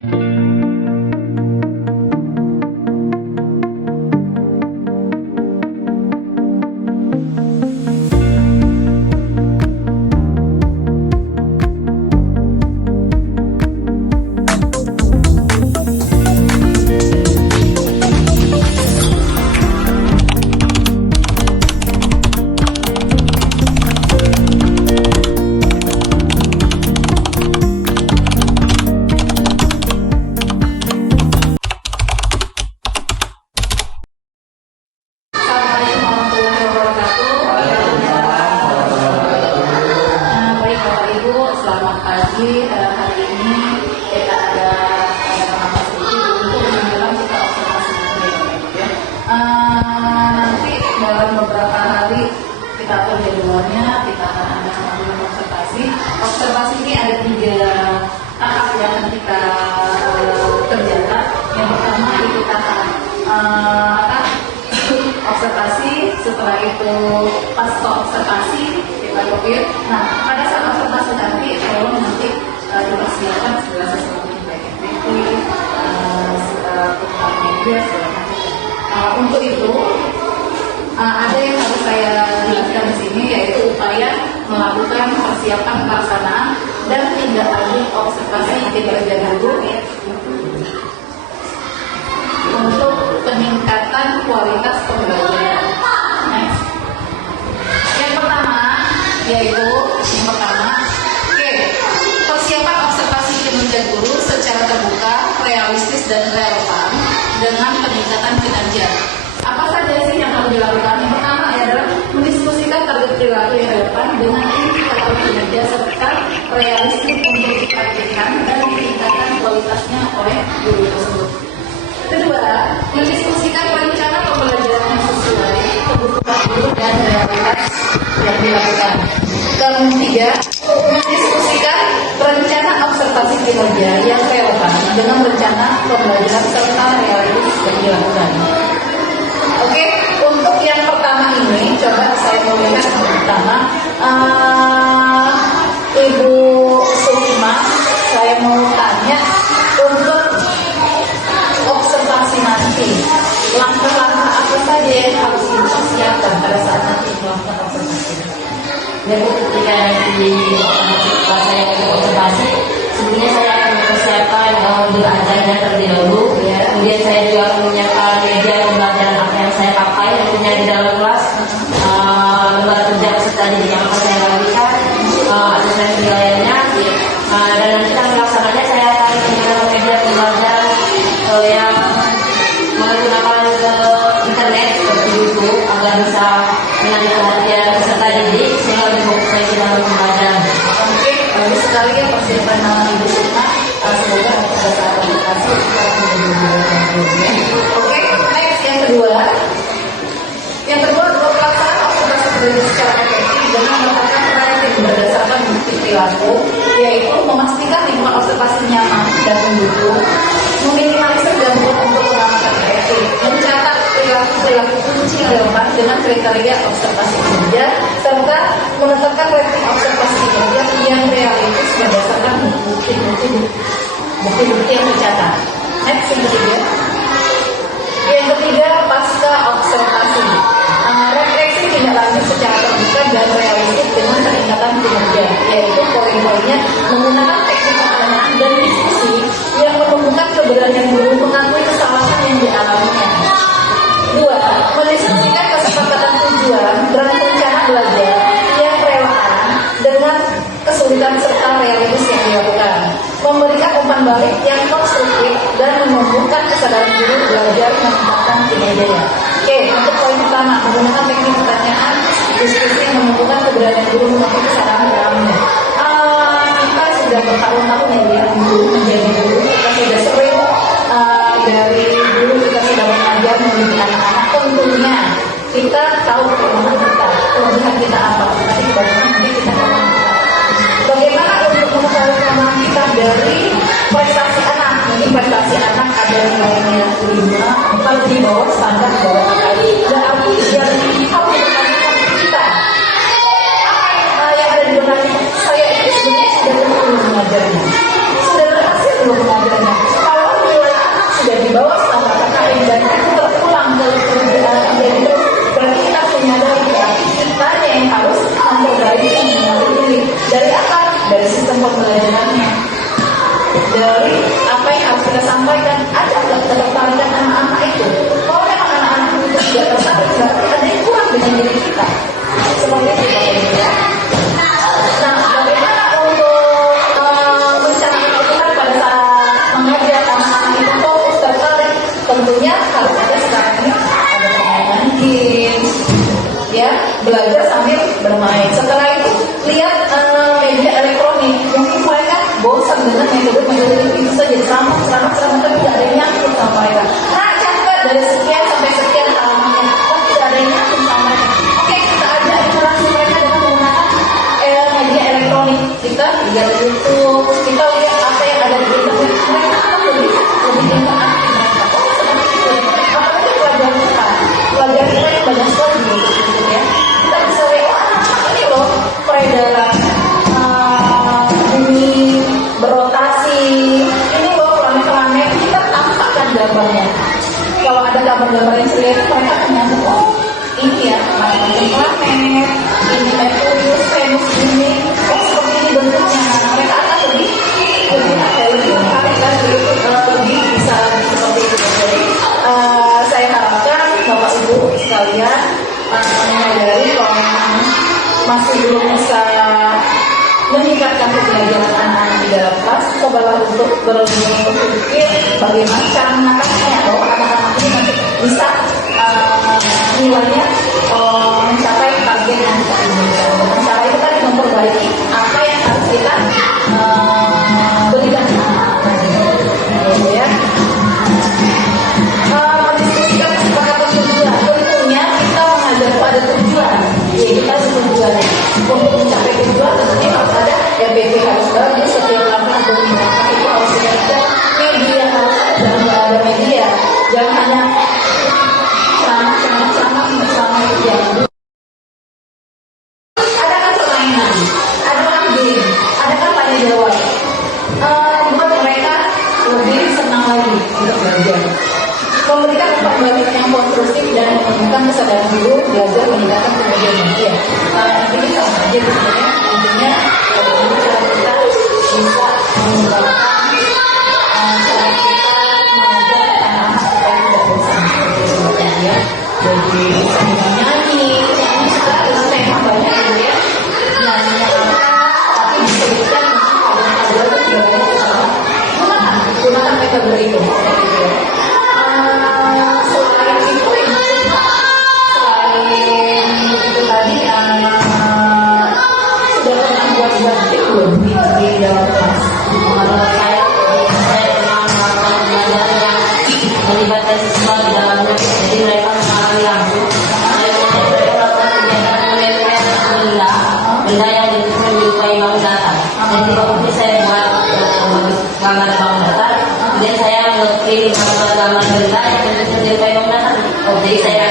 Hari ini kita ada pengamatan sedikit untuk menjelang kita observasi nanti. Nanti dalam beberapa hari kita atur jadwalnya, kita akan ada melakukan observasi. Observasi ini ada 3 tahap yang akan kita kerjakan. Yang pertama itu tahap observasi, setelah itu pasca observasi kita review. Nah, pada saat observasi nanti tolong nanti dipersiapkan segala sesuatu yang baik efektif, tentang media segala macam. Untuk itu ada yang harus saya jelaskan di sini, yaitu upaya melakukan persiapan pelaksanaan dan tindak lanjut observasi kinerja guru untuk peningkatan kualitas pembelajaran. Next. Yang pertama, persiapan observasi kinerja guru secara terbuka, realistis dan relevan dengan peningkatan kinerja. Apa saja sih yang harus dilakukan? Yang pertama adalah mendiskusikan target perilaku yang relevan dengan indikator kinerja serta realistis untuk ditargetkan dan meningkatkan kualitasnya oleh guru tersebut. Kedua, mendiskusikan rencana pembelajaran yang sesuai kebutuhan guru dan realitas yang dilakukan. Ketiga, mendiskusikan rencana observasi kinerja yang relevan dengan rencana pembelajaran serta realistis yang dilakukan. Oke, untuk yang pertama ini, coba saya mau lihat yang pertama, Ibu Sukma, saya mau tanya untuk observasi nanti, langkah-langkah apa saja yang harus dipersiapkan pada saat nanti melakukan observasi? Dan ketika nanti saya observasi, sebelumnya saya akan mempersiapkan belajarnya terlebih dahulu. Kemudian saya juga akan menyiapkan media pembelajaran apa yang saya pakai tentunya di dalam kelas, lembar kerja peserta didik yang akan saya lakukan, asesmen penilaiannya, dan nanti dalam pelaksananya saya akan menggunakan media pembelajaran yang menggunakan internet seperti YouTube agar bisa menarik perhatian peserta didik sehingga lebih fokus lagi dalam pembelajaran. Oke, bagus sekali ya persiapan Ibu Sukma. Semoga pada saat aplikasi kita akan menjadi. Oke, next yang kedua. Yang kedua adalah pelaksanaan observasi perilaku secara efektif dengan melakukan tracking berdasarkan bukti perilaku, yaitu memastikan lingkungan observasi nyaman dan mendukung, meminimalisir gangguan untuk pengamatan efektif, mencatat perilaku kunci relevan dengan kriteria observasi kinerja, serta menetapkan rating observasi kinerja yang realistis berdasarkan bukti-bukti yang tercatat. Next, yang ketiga. Yang ketiga, pasca observasi. Refleksi tindak lanjut secara terbuka dan realistis dengan peningkatan kinerja, yaitu poin-poinnya menggunakan teknik pertanyaan dan diskusi yang menumbuhkan keberanian guru mengakui kesalahan yang dialaminya. 2. Mendiskusikan kesepakatan tujuan dan rencana belajar yang relevan dengan kesulitan serta realistis yang dilakukan. Memberikan umpan balik yang konstruktif dan menumbuhkan kesadaran guru belajar meningkatkan kinerjanya. Oke, untuk poin pertama, menggunakan teknik pertanyaan, diskusi yang menumbuhkan keberanian guru mengakui kesalahan dialaminya. Kita sudah bertahun-tahun ya guru menjadi guru, kita sudah sering dari dulu kita sudah mengajar mendidik anak-anak. Tentunya kita tahu kelemahan kita, kelebihan kita apa, tapi kebanyakan nanti kita kelemahan kita. Bagaimana untuk mengetahui kelemahan kita dari prestasi anak? Ini prestasi anak ada nilainya 5, kalau di bawah standar bawah kali. Berarti yang harus ditanyakan kita. Apa yang ada di belakang saya itu sebenarnya sudah belum mengajarnya, sudah berhasil belum mengajarnya. dari apa yang harus kita sampaikan. Ada nggak ketertarikan anak-anak itu? Kalau memang anak-anak itu tidak tertarik, berarti ada yang kurang dengan diri kita. Seperti itu Bapak Ibu ya. Nah, bagaimana untuk mencanangkan itu kan pada saat mengajar anak-anak itu fokus tertarik, tentunya harus ada sekarang ini ada permainan games, ya, belajar sambil bermain. Setelah itu lihat media elektronik, mungkin mereka bosan dengan metode-metode itu saja, ceramah tapi tidak ada yang nyangkut sama mereka. Nah, catat dari sekian sampai sekian halamannya, tidak ada yang nyangkut sama mereka. Oke, kita ajak interaksi mereka dengan menggunakan media elektronik. Kita lihat di YouTube, kita lihat apa yang ada di internet. Mereka akan lebih interaktif mereka. Oh, seperti itu. Apalagi pelajaran kita yang banyak sekali di YouTube ya. Kita bisa lihat, ini loh peredaran bumi berotasi. Ini loh planet-planet, kita tampakkan gambarnya. Kalau ada gambar-gambar yang serius, mereka akan nyambung, oh ini ya planet, ini Merkurius, Venus, ini, oh seperti ini bentuknya. Mereka akan lebih menarik dan lebih bisa seperti itu. Jadi saya harapkan Bapak Ibu sekalian menyadari kalau masih belum bisa meningkatkan pembelajaran anak-anak di dalam kelas, cobalah untuk berpikir bagaimana cara menatapnya bahwa anak-anak ini nanti bisa nilainya mencapai target yang kita inginkan. Dengan cara itu tadi memperbaiki apa yang harus kita berikan ya. Mendiskusikan kesepakatan tujuan, tentunya kita mengajar pada tujuan. Ya, kita ada tujuannya. Untuk mencapai tujuan tentunya harus ada RBP harus bagus, setiap langkah berminat itu harus ada media, harus ada media. Jangan hanya sama bersama media. Ada kan permainan, ada kan game, ada kan tanya jawab. Buat mereka lebih senang lagi untuk belajar. Memberikan umpan balik yang konstruktif dan menunjukkan kesadaran guru belajar meningkatkan kemudian manusia. Ini sama aja sebenarnya. Intinya bagaimana cara kita bisa mengembangkan cara kita mengajar anak-anak supaya tidak bosan seperti itu ya. Jadi bisa nyanyi sekarang dengan tema banyak gitu ya. Nyanyinya apa? Tapi disebutkan ada juga banyak gunakan metode itu. Selain itu tadi sudah pernah buat belum di dalam kelas? Menurut saya pernah melakukan pembelajaran yang melibatkan siswa di dalamnya, jadi mereka mengalami langsung. Saya melakukan kegiatan melihat benda yang menyerupai bangun datar. Jadi waktu saya buat gambar bangun datar, kemudian saya pilih gambar benda yang menyerupai bangun datar. Jadi saya